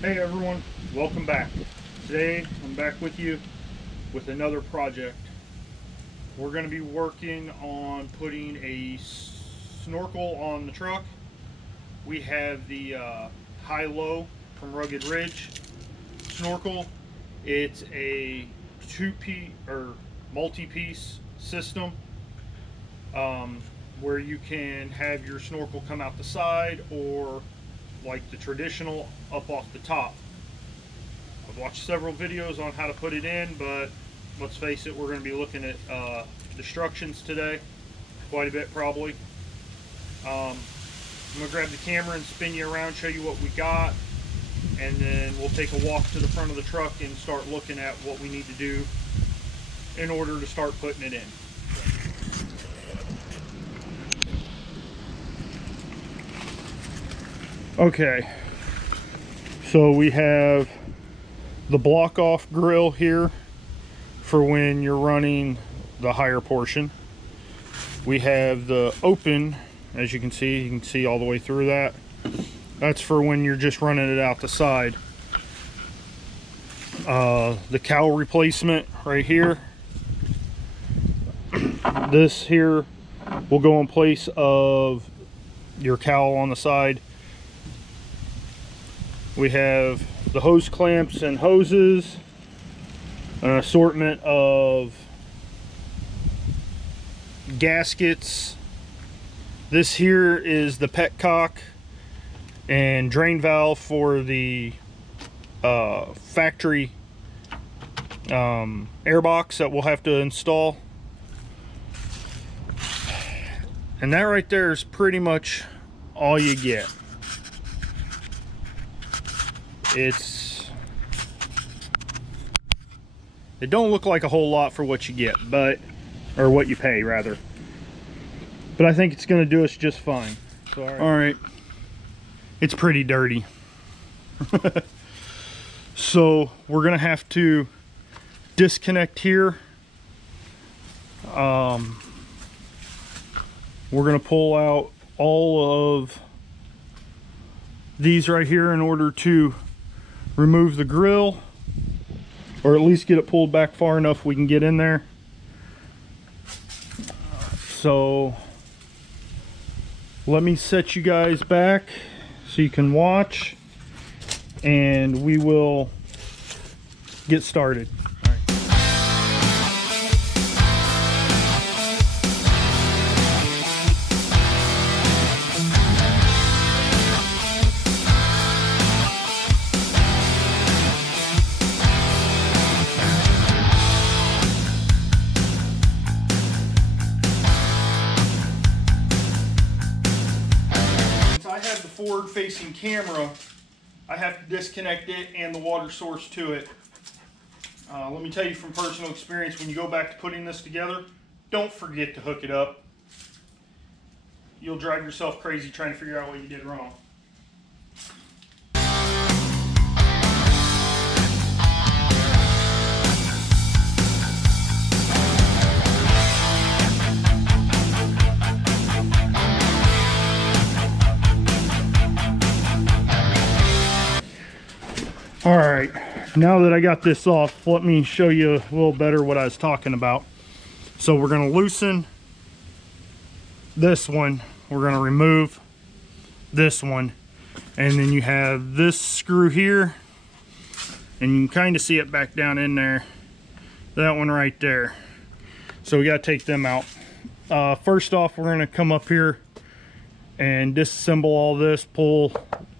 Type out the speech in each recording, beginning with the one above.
Hey everyone, welcome back. Today I'm back with you with another project. We're going to be working on putting a snorkel on the truck. We have the high-low from Rugged Ridge snorkel. It's a two-piece or multi-piece system where you can have your snorkel come out the side, or like the traditional, up off the top. I've watched several videos on how to put it in, but let's face it, we're going to be looking at instructions today, quite a bit probably. I'm going to grab the camera and spin you around, show you what we got, and then we'll take a walk to the front of the truck and start looking at what we need to do in order to start putting it in. Okay, so we have the block off grill here for when you're running the higher portion. We have the open, as you can see all the way through that. That's for when you're just running it out the side. The cowl replacement right here. This here will go in place of your cowl on the side. We have the hose clamps and hoses, an assortment of gaskets. This here is the petcock and drain valve for the factory airbox that we'll have to install. And that right there is pretty much all you get. It don't look like a whole lot for what you get, or what you pay rather, but I think it's going to do us just fine. So, all right, it's pretty dirty. So we're going to have to disconnect here. We're going to pull out all of these right here in order to remove the grill, or at least get it pulled back far enough we can get in there. So let me set you guys back so you can watch, and we will get started. Forward facing camera, I have to disconnect it and the water source to it. Let me tell you from personal experience, when you go back to putting this together, don't forget to hook it up. You'll drive yourself crazy trying to figure out what you did wrong. All right, now that I got this off, let me show you a little better what I was talking about. So we're going to loosen this one, we're going to remove this one, and then you have this screw here, and you can kind of see it back down in there, that one right there. So we got to take them out. First off, we're going to come up here and disassemble all this, pull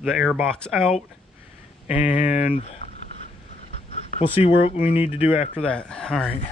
the air box out, and we'll see what we need to do after that. All right.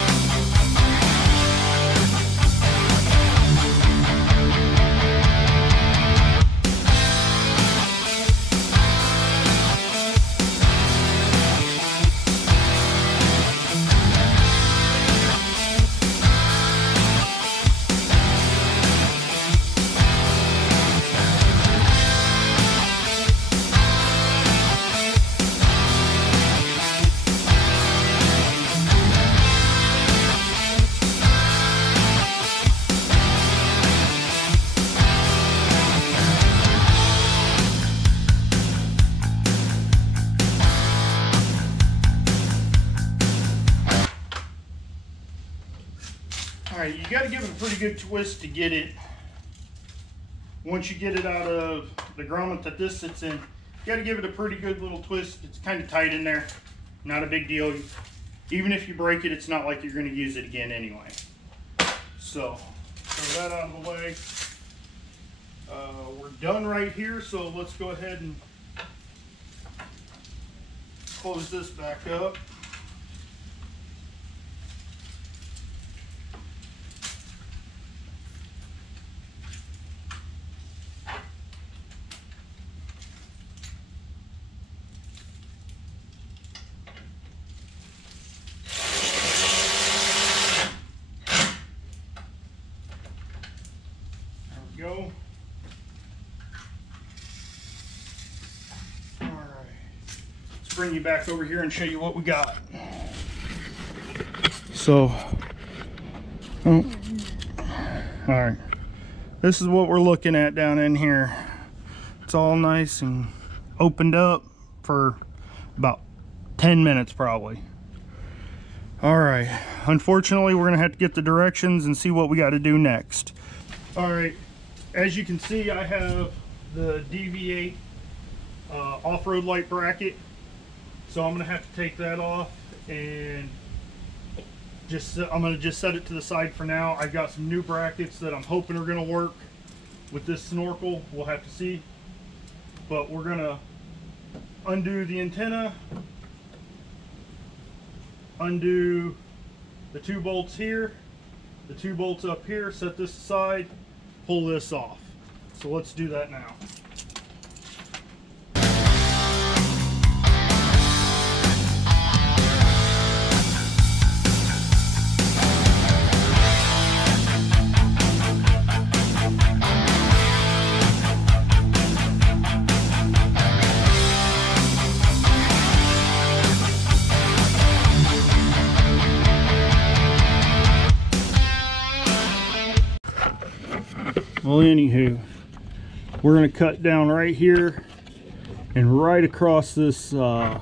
Alright, you got to give it a pretty good twist to get it. Once you get it out of the grommet that this sits in, you got to give it a pretty good little twist. It's kind of tight in there. Not a big deal. Even if you break it, it's not like you're going to use it again anyway. So, throw that out of the way. We're done right here, so let's go ahead and close this back up. Go. All right, let's bring you back over here and show you what we got. So, all right, this is what we're looking at down in here. It's all nice and opened up for about 10 minutes probably. All right, unfortunately, we're gonna have to get the directions and see what we got to do next. All right. As you can see, I have the DV8 off-road light bracket, so I'm gonna have to take that off and I'm gonna just set it to the side for now. I've got some new brackets that I'm hoping are gonna work with this Snorkel. We'll have to see, but we're gonna undo the antenna, undo the 2 bolts here, the 2 bolts up here, set this aside, pull this off. So let's do that now. Well, anywho, we're going to cut down right here and right across this line.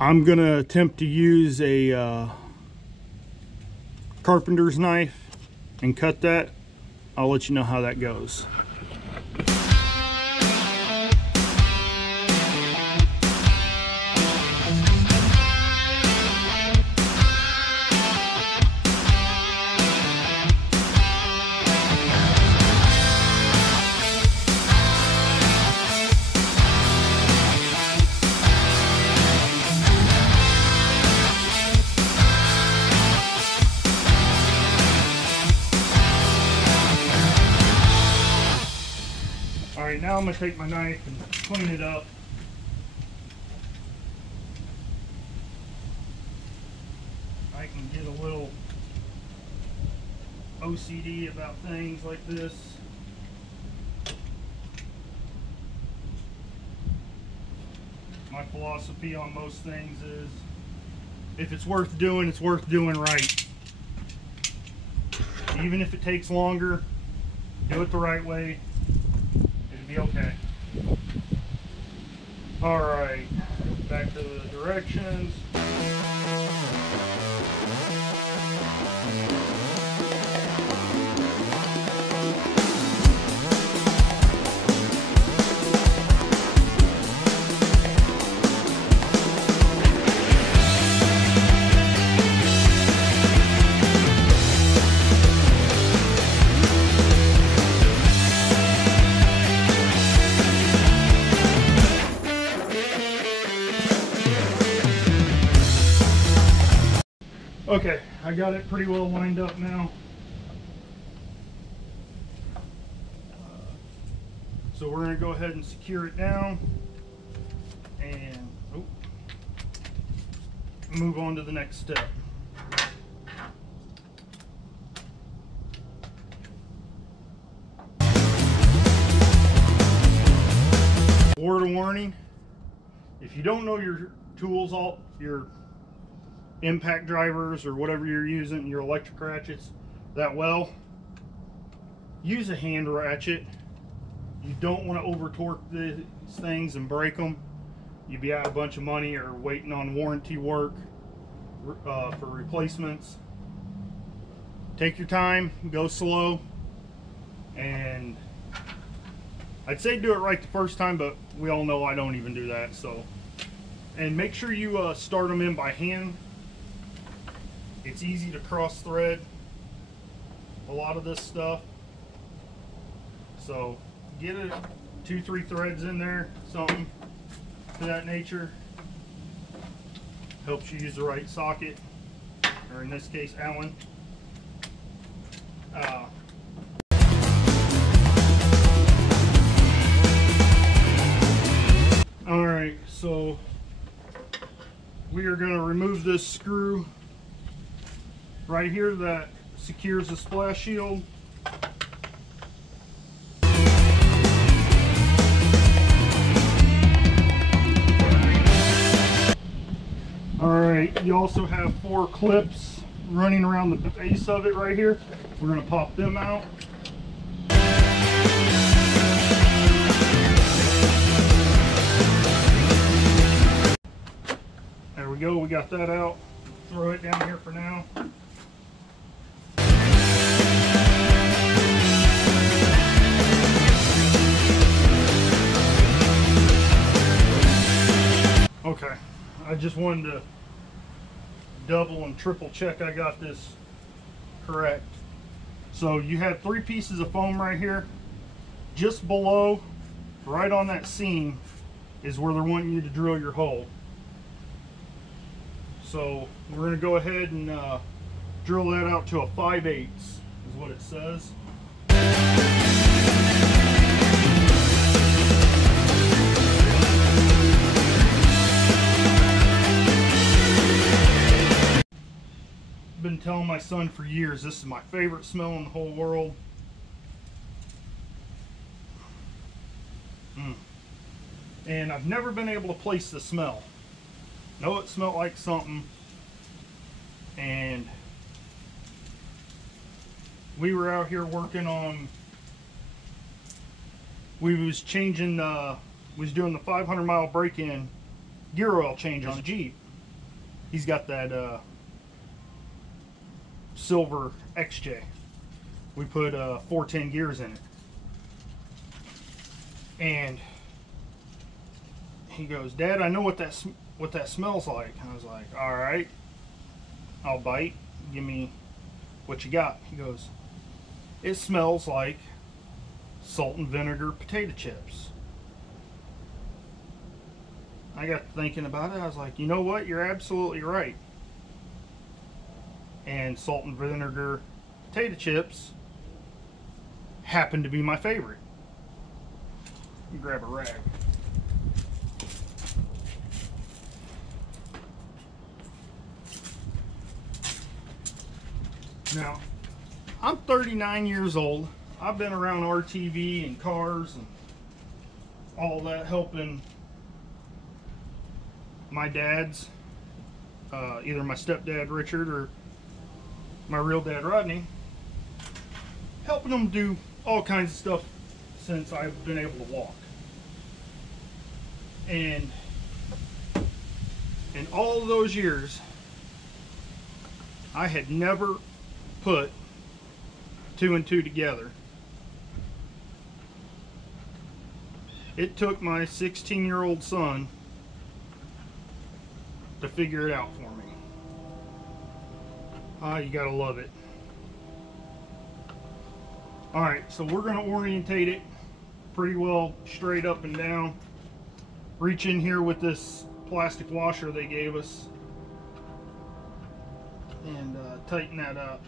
I'm going to attempt to use a carpenter's knife and cut that. I'll let you know how that goes. Now I'm going to take my knife and clean it up. I can get a little OCD about things like this. My philosophy on most things is, if it's worth doing, it's worth doing right. Even if it takes longer, do it the right way. Okay. All right, back to the directions. Okay, I got it pretty well lined up now. So we're going to go ahead and secure it down and move on to the next step. Word of warning, if you don't know your tools, your impact drivers or whatever you're using, your electric ratchets, that well, use a hand ratchet. You don't want to over torque these things and break them. You'd be out a bunch of money or waiting on warranty work. for replacements. Take your time, go slow, and I'd say do it right the first time, but we all know I don't even do that. So, and make sure you start them in by hand. It's easy to cross thread a lot of this stuff, so get it 2-3 threads in there, something to that nature. Helps you use the right socket, or in this case Allen. Alright, so we are going to remove this screw right here that secures the splash shield. Alright, you also have 4 clips running around the base of it right here. We're going to pop them out. There we go, we got that out. Throw it down here for now. Okay, I just wanted to double and triple check I got this correct. So you have 3 pieces of foam right here. Just below, right on that seam, is where they're wanting you to drill your hole. So we're going to go ahead and drill that out to a 5/8 is what it says. Been telling my son for years this is my favorite smell in the whole world. And I've never been able to place the smell. Know it smelled like something, and we were out here working on, we was changing was doing the 500-mile break-in gear oil change on the Jeep. He's got that silver XJ. We put 410 gears in it, and he goes, "Dad, I know what that smells like." And I was like, "All right, I'll bite. Give me what you got." He goes, "It smells like salt and vinegar potato chips." I got thinking about it. I was like, you know what? You're absolutely right. And salt and vinegar potato chips happen to be my favorite. Let me grab a rag. Now, I'm 39 years old. I've been around RTV and cars and all that, helping my dads, either my stepdad Richard or my real dad Rodney, helping them do all kinds of stuff since I've been able to walk. And in all of those years, I had never put 2 and 2 together. It took my 16-year-old son to figure it out for me. You gotta love it. Alright, so we're gonna orientate it pretty well straight up and down. Reach in here with this plastic washer they gave us and tighten that up.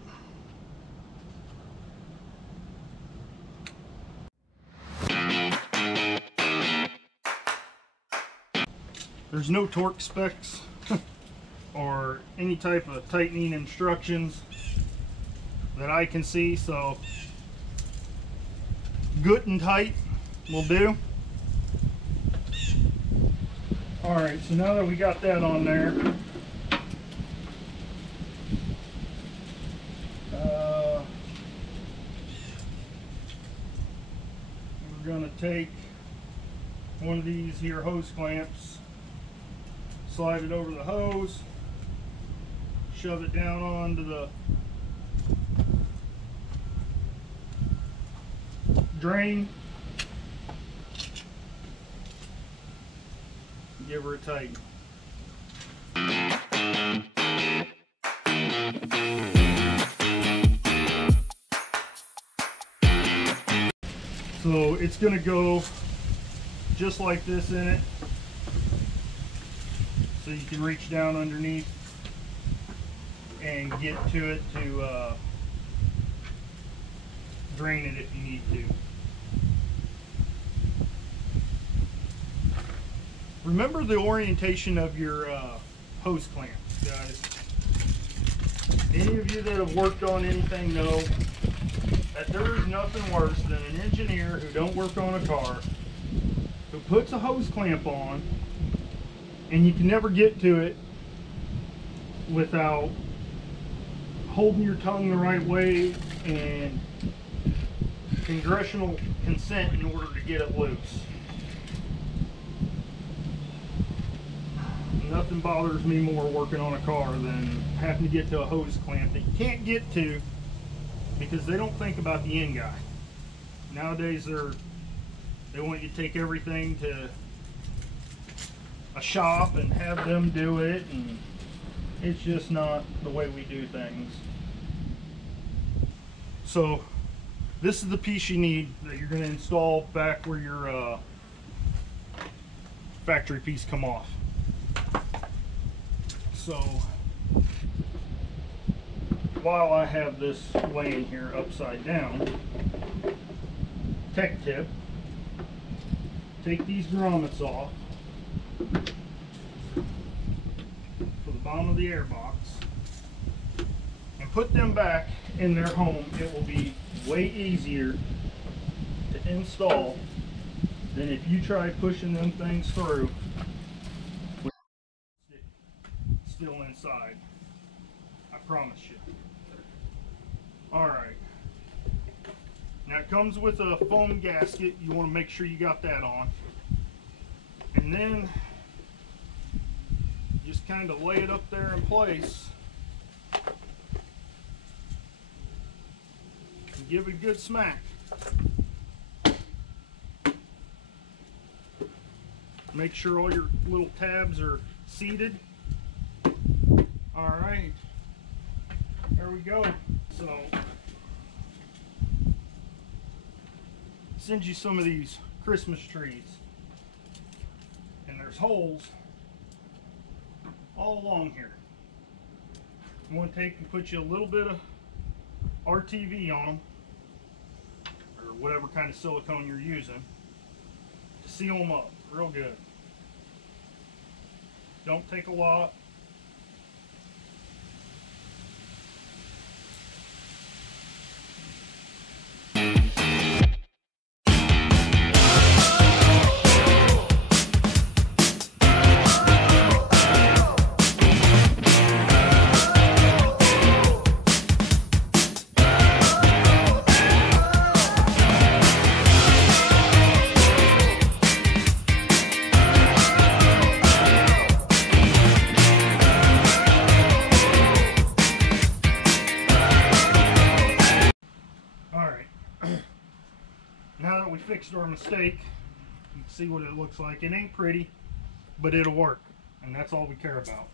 There's no torque specs or any type of tightening instructions that I can see, so good and tight will do. Alright, so now that we got that on there, we're going to take one of these here hose clamps, slide it over the hose, shove it down onto the drain. Give her a tighten. So it's going to go just like this in it. So you can reach down underneath and get to it to drain it if you need to. Remember the orientation of your hose clamps, guys. Any of you that have worked on anything know that there is nothing worse than an engineer who don't work on a car, who puts a hose clamp on, and you can never get to it without holding your tongue the right way and congressional consent in order to get it loose. Nothing bothers me more working on a car than having to get to a hose clamp that you can't get to because they don't think about the end guy. Nowadays they want you to take everything to a shop and have them do it, and it's just not the way we do things. So this is the piece you need that you're going to install back where your factory piece come off. So while I have this laying here upside down, tech tip, take these grommets off for the bottom of the air box and put them back in their home. It will be way easier to install than if you try pushing them things through still inside. I promise you. Alright. Now it comes with a foam gasket. You want to make sure you got that on. And then just kind of lay it up there in place. And give it a good smack. Make sure all your little tabs are seated. Alright, there we go. So, send you some of these Christmas trees. And there's holes all along here. I'm going to take and put you a little bit of RTV on them, or whatever kind of silicone you're using, to seal them up real good. Don't take a lot. Now that we fixed our mistake, you can see what it looks like. It ain't pretty, but it'll work, and that's all we care about.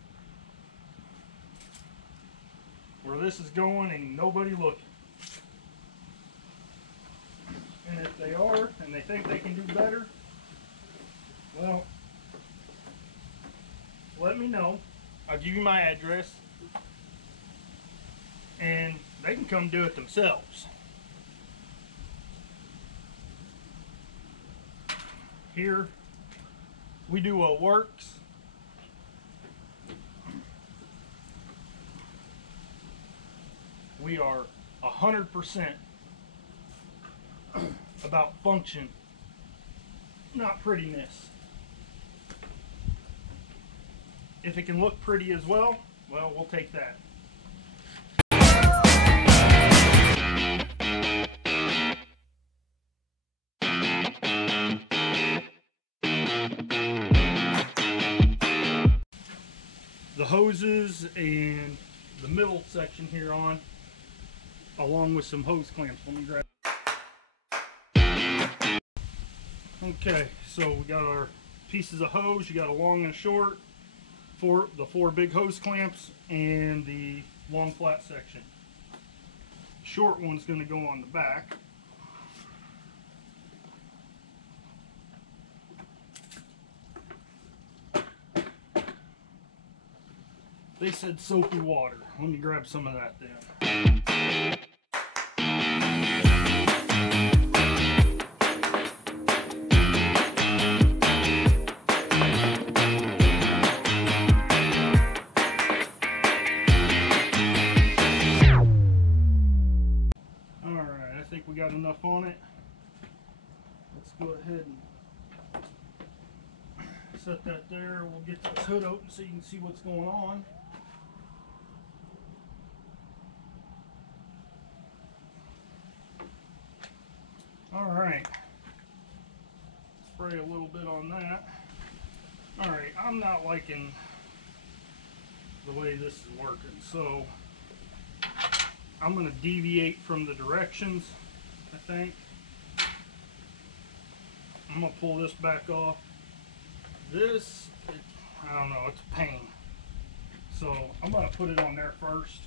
Where this is going, ain't nobody looking. And if they are, and they think they can do better, well, let me know. I'll give you my address, and they can come do it themselves. Here, we do what works. We are 100% about function, not prettiness. If it can look pretty as well, we'll take that. The hoses and the middle section here on, along with some hose clamps. Let me grab. Okay, so we got our pieces of hose. You got a long and a short, the four big hose clamps, and the long flat section. Short one's going to go on the back. They said soapy water. Let me grab some of that then. Alright, I think we got enough on it. Let's go ahead and set that there. We'll get this hood open so you can see what's going on. Alright, spray a little bit on that. Alright, I'm not liking the way this is working, so I'm going to deviate from the directions, I think. I'm going to pull this back off. This, I don't know, it's a pain. So I'm going to put it on there first.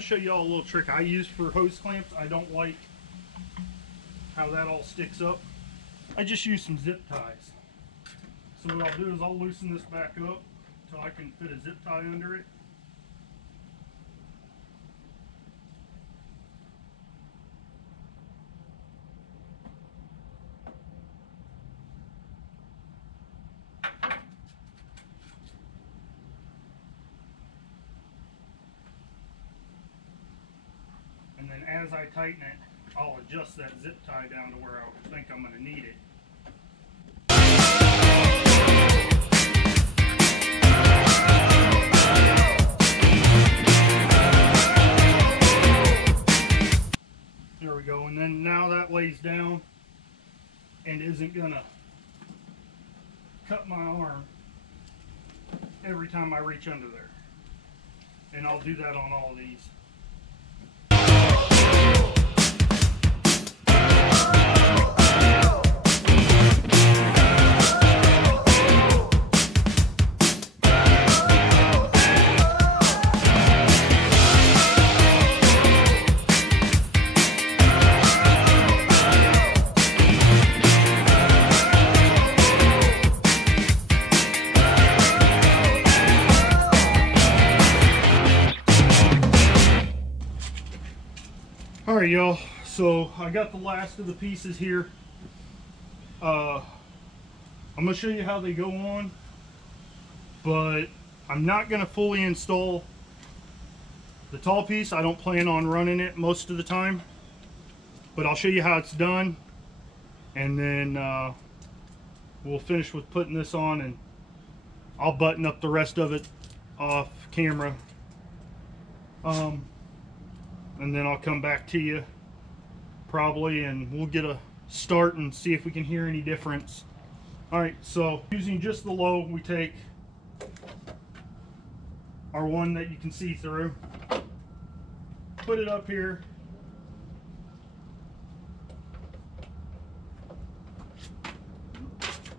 Show y'all a little trick I use for hose clamps. I don't like how that all sticks up. I just use some zip ties. So what I'll do is I'll loosen this back up so I can fit a zip tie under it. And then as I tighten it, I'll adjust that zip tie down to where I think I'm going to need it. There we go. And then now that lays down and isn't going to cut my arm every time I reach under there. And I'll do that on all of these. Alright y'all, so I got the last of the pieces here. I'm going to show you how they go on, but I'm not going to fully install the tall piece. I don't plan on running it most of the time, but I'll show you how it's done, and then we'll finish with putting this on, and I'll button up the rest of it off camera. And then I'll come back to you probably and we'll get a start and see if we can hear any difference. Alright, so using just the low, we take our one that you can see through, put it up here,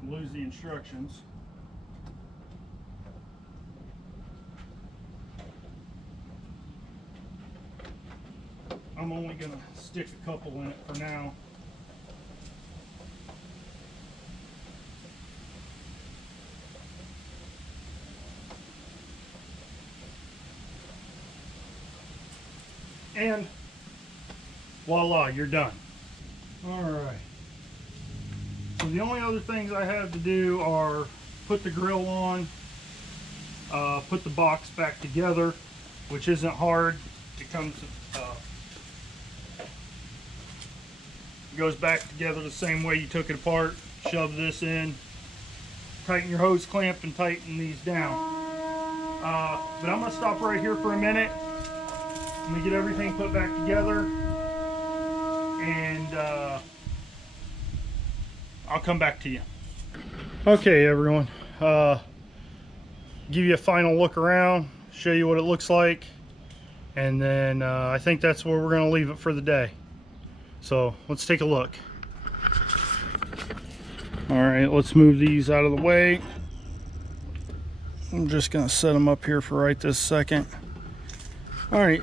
lose the instructions. I'm only gonna stick a couple in it for now. And voila, you're done. All right. So the only other things I have to do are put the grill on, put the box back together, which isn't hard. It comes, goes back together the same way you took it apart. Shove this in, tighten your hose clamp, and tighten these down. But I'm gonna stop right here for a minute. Let me get everything put back together, and I'll come back to you. Okay, everyone. Give you a final look around, show you what it looks like, and then I think that's where we're going to leave it for the day. So let's take a look. All right, let's move these out of the way. I'm just going to set them up here for right this second. All right.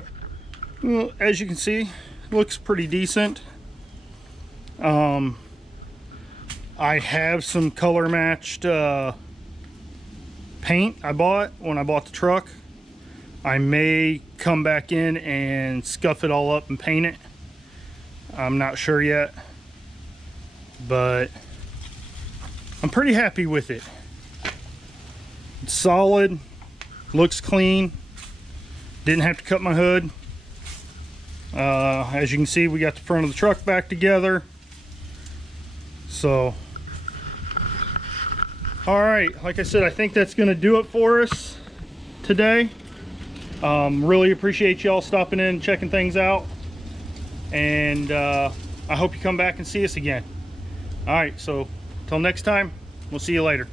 Well, as you can see, it looks pretty decent. I have some color matched paint I bought when I bought the truck. I may come back in and scuff it all up and paint it. I'm not sure yet, but I'm pretty happy with it. It's solid, looks clean. Didn't have to cut my hood. As you can see, we got the front of the truck back together. So, all right, like I said, I think that's going to do it for us today. Really appreciate y'all stopping in and checking things out. And I hope you come back and see us again. All right, so till next time, we'll see you later.